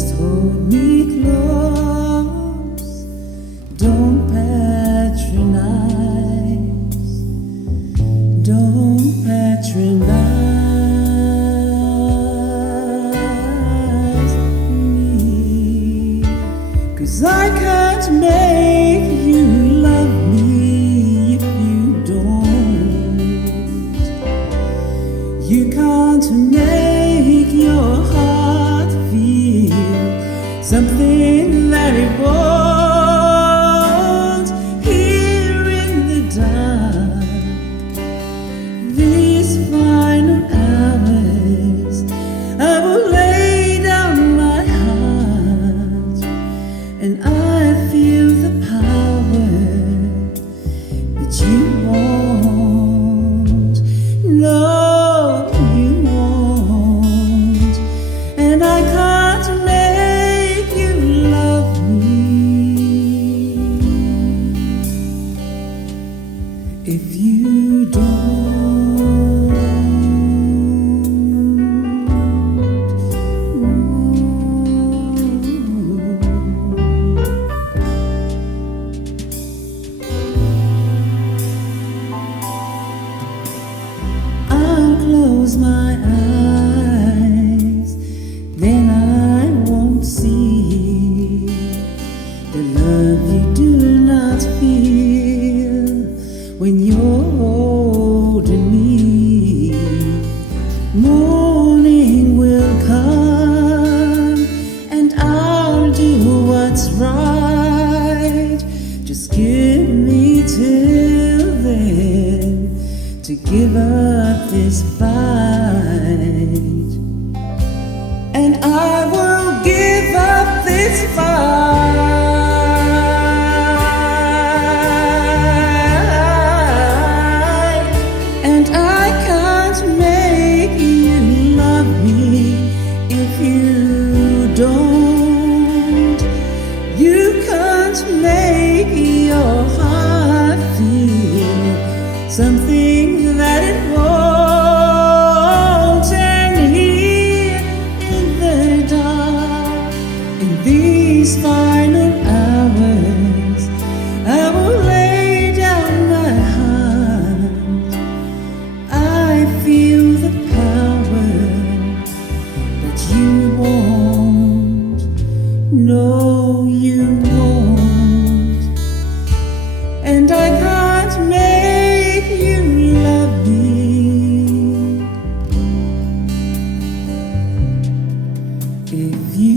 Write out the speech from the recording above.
Just hold me close, don't patronize, don't patronize me, 'cause I can't make you love me if you don't. You can't make your heart feel something that it won't. Here in the dark, these final hours, I will lay down my heart, and I feel the power that you won't. No, you won't, and I can't make you love me if you don't. I'll close my eyes, then I won't see the love you do not feel when you're holding me. Morning will come and I'll do what's right. Just give me till then to give up this fight, and I will give up this fight, and I can't make you love me if you don't. You can't make your heart feel something that it won't. And here in the dark, in these final hours, I will lay down my heart. I feel the power that you won't. No, you won't, and I can't make you love me if you